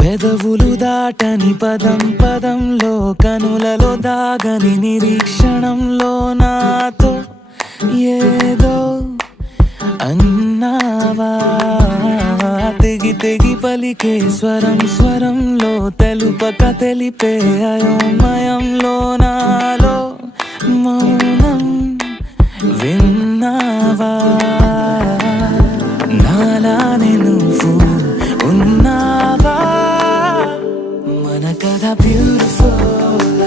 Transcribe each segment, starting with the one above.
పెదవులు దాటని పదం పదంలో కనులలో దాగని నిరీక్షణంలో నాతో ఏదో అన్నావా తెగి తెగి పలికే స్వరం స్వరంలో తెలుపక తెలిపే అయోమయంలో నాలో మౌనం విన్నావా నాలానే నువ్వు ఉన్నావా మన కథ బ్యూటిఫుల్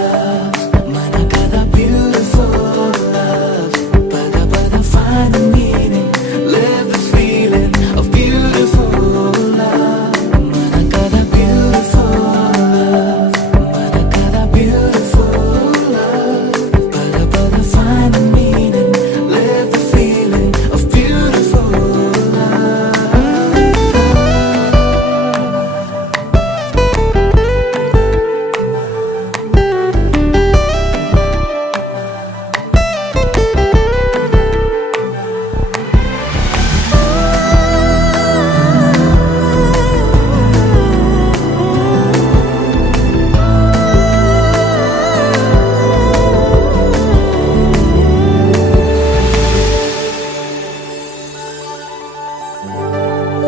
మన కథ బ్యూటిఫుల్ పద పద find the meaning live the feeling of beautiful మన కథ beautiful మన కథ beautiful పద పద find the meaning live the feeling of beautiful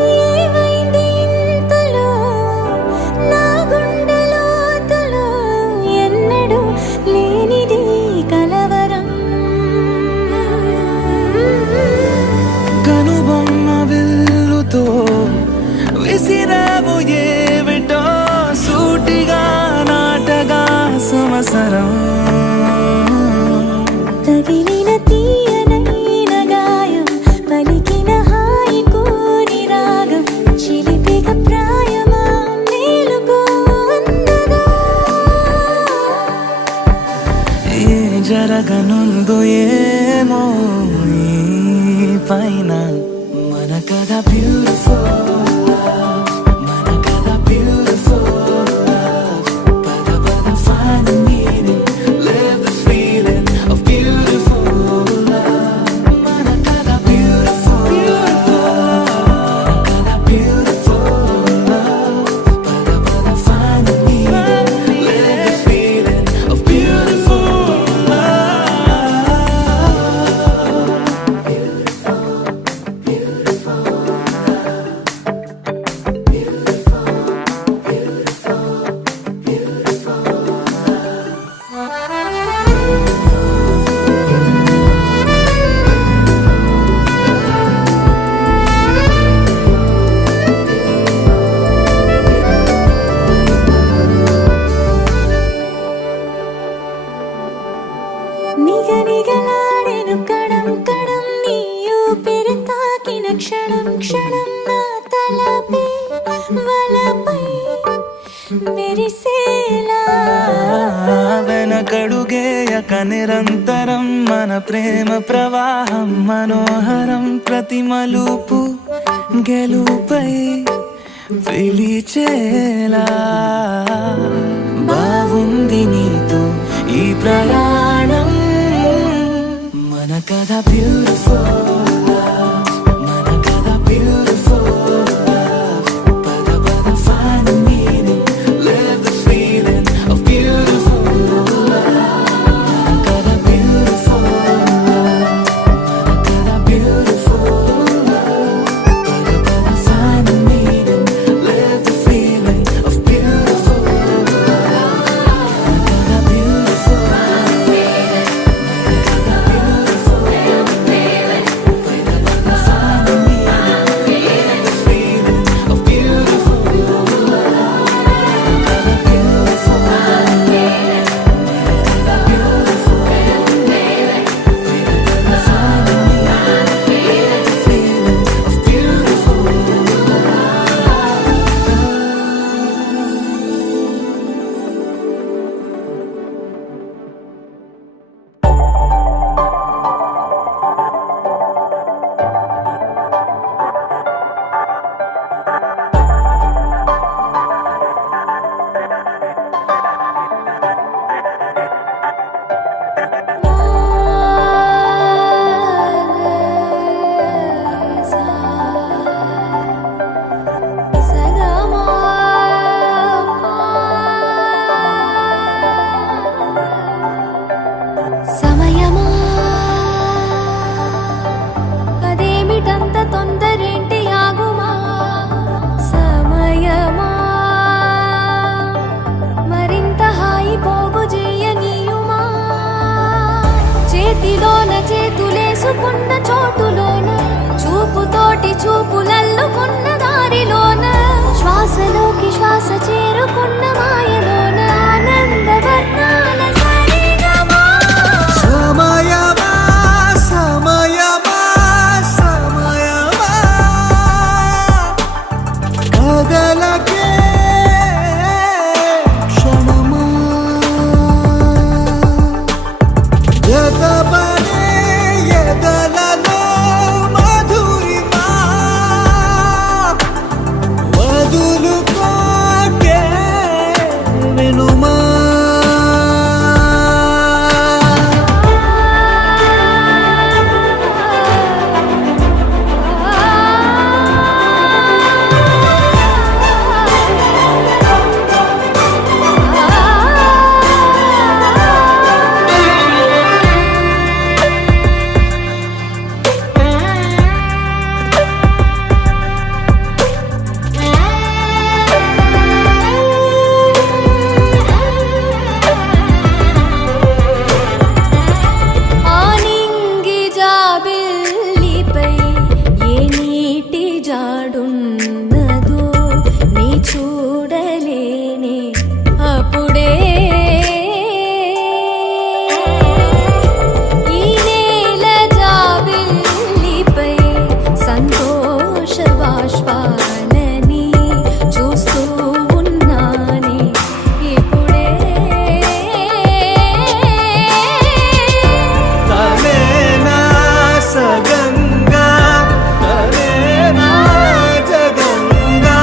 ఏమైంది ఇంతలో నా గుండెలోతులో ఎన్నడూ లేనిది కలవరం కనుబొమ్మ విల్లుతో విసిరావు ఏమిటో సూటిగా నాటగా సంవత్సరం తగిలిన తీయనైన గాయం పలికిన హాయి కోరి రాగం చిలిపిక ప్రాయమా మేలుకో అందగా ఏ జరగనుందో ఏమో ఈ పైన మన కథ బ్యూటిఫుల్ మన కథ బ్యూటిఫుల్ పద పద find the meaning live the feeling of beautiful మన కథ beautiful మన కథ beautiful పద పద find the meaning live the feeling of beautiful నిగనిగలాడెను Kadam Kadam నీ ఊపిరి తాకిన క్షణం క్షణం నా తలపై వలపై మెరిసేలా వెనకడుగేయక నిరంతరం మన ప్రేమ ప్రవాహం మనోహరం ప్రతి మలుపు గెలుపై పిలిచేలా బాగుంది నీతో ఈ ప్రయాణం మన కథ బ్యూటిఫుల్ మన కథ బ్యూటిఫుల్ పద పద find the meaning live the feeling of beautiful మన కథ beautiful మన కథ beautiful పద పద find the meaning live the feeling of beautiful మన కథ beautiful మన కథ beautiful చేతిలోన చేతులేసుకున్న చోటులోన చూపుతోటి చూపులల్లుకున్న దారిలోన శ్వాసలోకి శ్వాస చేరుకున్న మాయలోన ఆనంద వర్ణాల సరిగమా. సమయమా సమయమా సమయమా కదలకే క్షణమా జతపడే ఎదలలో మధురిమా వదులుకోకే వినుమా. ఆనింగి జాబిల్లిపై ఏ నీటి జాడున్నదో నీ చూడలేనే అప్పుడే ఈ నేల జాబిల్లిపై సంతోష బాష్పాలని చూస్తూ ఉన్నానే ఇప్పుడే. తనేనా సగంగా తనేనా జగంగా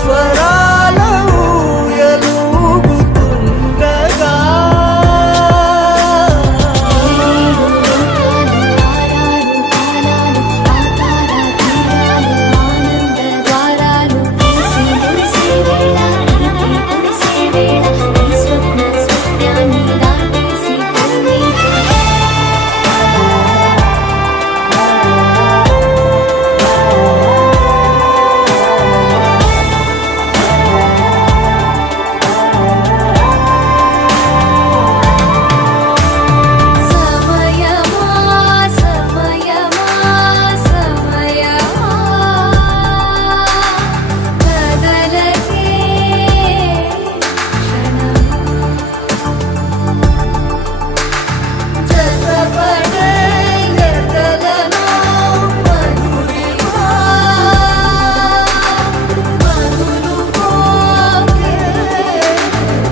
స్వరాల ఊయలూగుతుండగా సమయమా సమయమా సమయమా కదలకే జతపడే ఎదలలో మధురిమా వదులుకోకే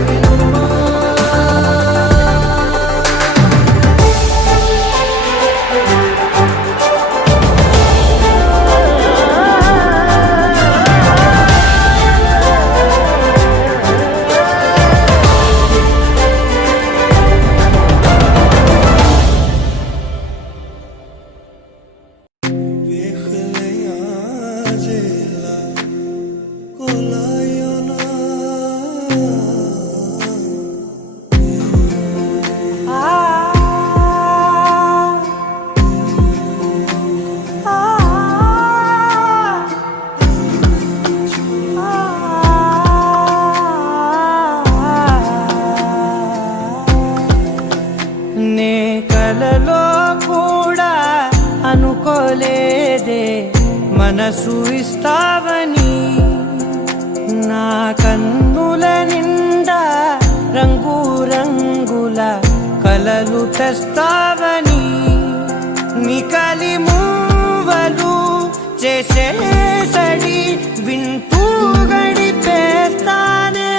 వినుమా. నే కలలో కూడా అనుకోలేదే మనసు ఇస్తావని నా కన్నుల నిండా రంగు రంగుల కలలు తెస్తావని నికలి మూవలు చేసేసడి వింటూ గడిపేస్తానే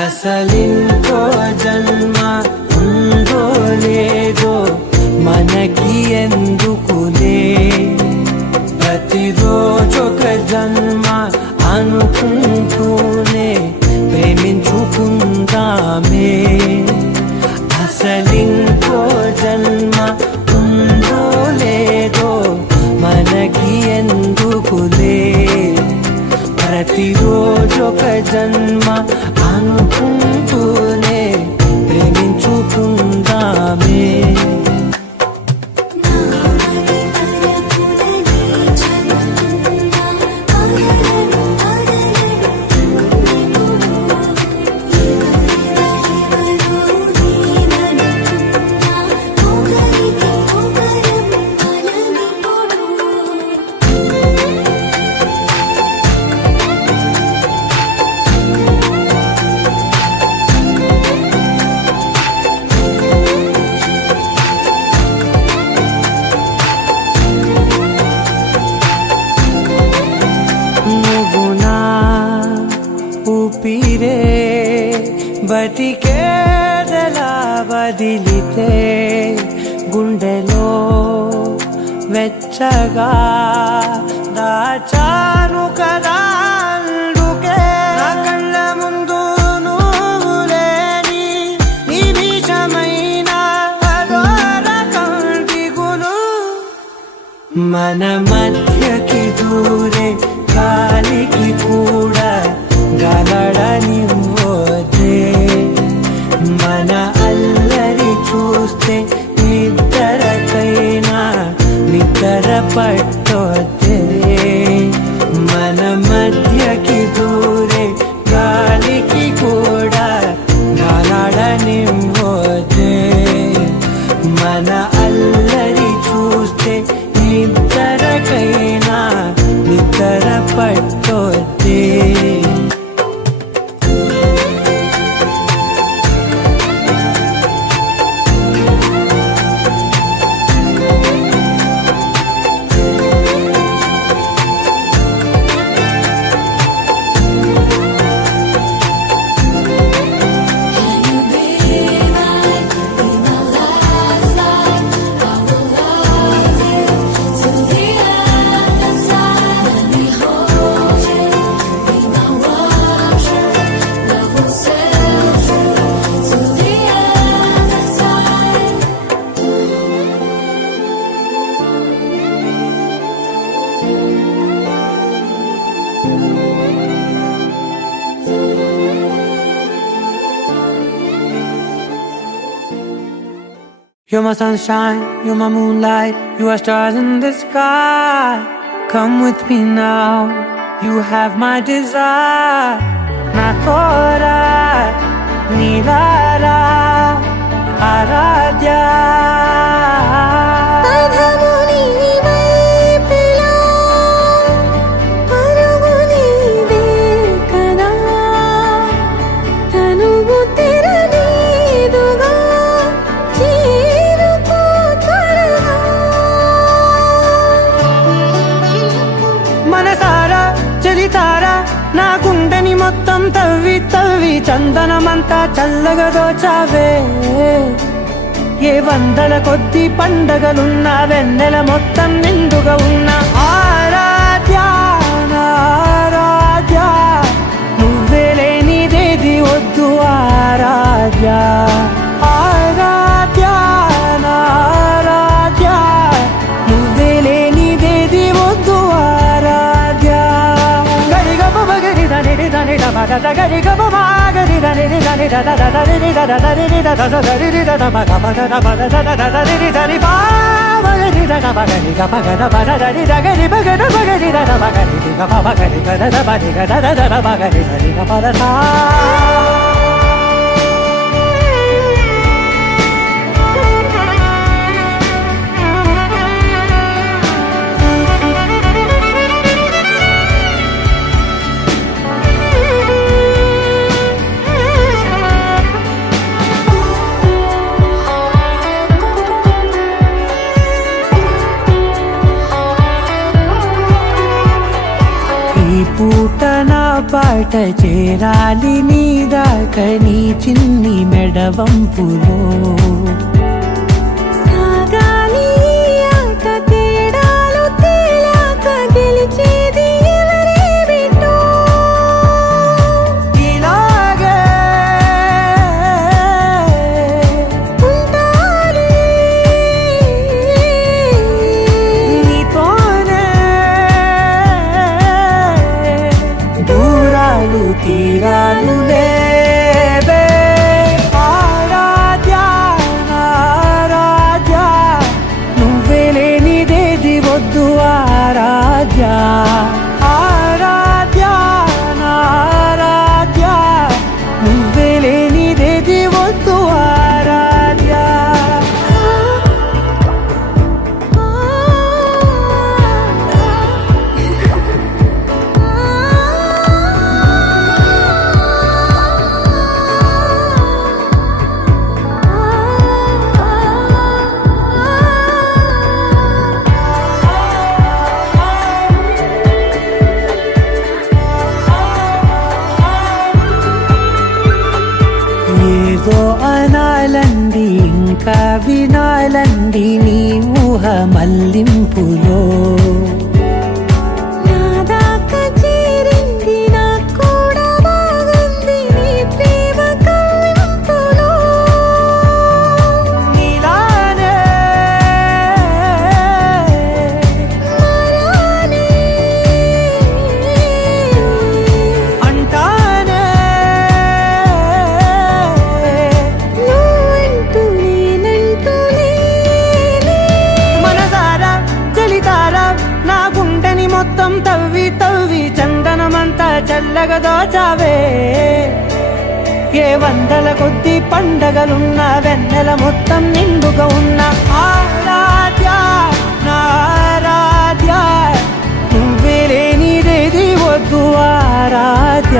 అసలింకో జన్మ ఉందో లేదో మనకి ఎందుకులే ప్రతిరోజొక జన్మ అనుకుంటూనే ప్రేమించుకుందామే అసలింకో జన్మ ఉందో లేదో మనకి ఎందుకులే ప్రతిరోజొక జన్మ అనుకుంటూనే ప్రేమించుకుందామే నామది తలపులని చదువుతున్నా బతికేదెలా వదిలితే గుండెలో వెచ్చగా దాచాను కదా అందుకే నా కళ్ళ ముందు నువ్వు లేని నిమిషమైన అదోర కంటిగులు మన మధ్యకి దూరే గాలికి కూడా గలడనివ్వదే మన అల్లరి చూస్తే నిద్రకైనా నిద్ర పట్టొద్దే మన మధ్యకి దూరే గాలికి కూడా గలడనివ్వదే మన అల్లరి చూస్తే నిద్రకైనా నిద్ర పట్టొద్దే You're my sunshine, you're my moonlight, you are stars in the sky. Come with me now, you have my desire. Na tora, nilara, aradhya. మనసారా చలితారా నా గుండెని మొత్తం తవ్వి తవ్వి చందనమంతా చల్లగా దోచావే ఏ వందల కొద్ది పండగలున్నా వెన్నెల మొత్తం నిండుగా ఉన్న ఆరాధ్య నా ఆరాధ్య నువ్వే లేనిదేది వద్దు ఆరాధ్య ఆరాధ్య నా ఆరాధ్య నువ్వే లేనిదేది వద్దు ఆరాధ్య గరిగ బగరి దని దని డబగ గరిగ బగరి దని దని దద దరి దద దరి దద దరి దద బగ బగ దబద దద దరి దరి బాగరి దద బగరి గ బగ దబద దరి దగరి బగ దబగరి దద బగరి గ బగరి గ దద బగరి గ దద దద బగరి దరి గ బద దా పూట నా పాట చేరాలి నీ దాకా నీ చిన్ని మెడవంపులో సాగాలి ఆట తేడాలు తేలాక గెలిచేది ఎవరే బిడ్డో ఇలాగే ఉంటాలి నీతోనే దూరాలు తీరాలు లేవే ఆరాధ్య నా ఏదో అనాలంది ఇంకా వినాలంది నీ ఊహ మల్లింపులో. నా దాకా చేరింది నాకు కూడా బాగుంది నీ ప్రేమ కవ్వింపులో. నీలానే మారానే అంటానే నువ్వంటూ నేనంటూ లేనే. మనసారా చలితారా నా గుండెని మొత్తం తవ్వి తవ్వి చందనమంతా చల్లగా దోచావే. ఏ వందల కొద్ది పండగలున్న వెన్నెల మొత్తం నిండుగా ఉన్న ఆరాధ్య నా ఆరాధ్య నువ్వే లేనిదేది వద్దు ఆరాధ్య.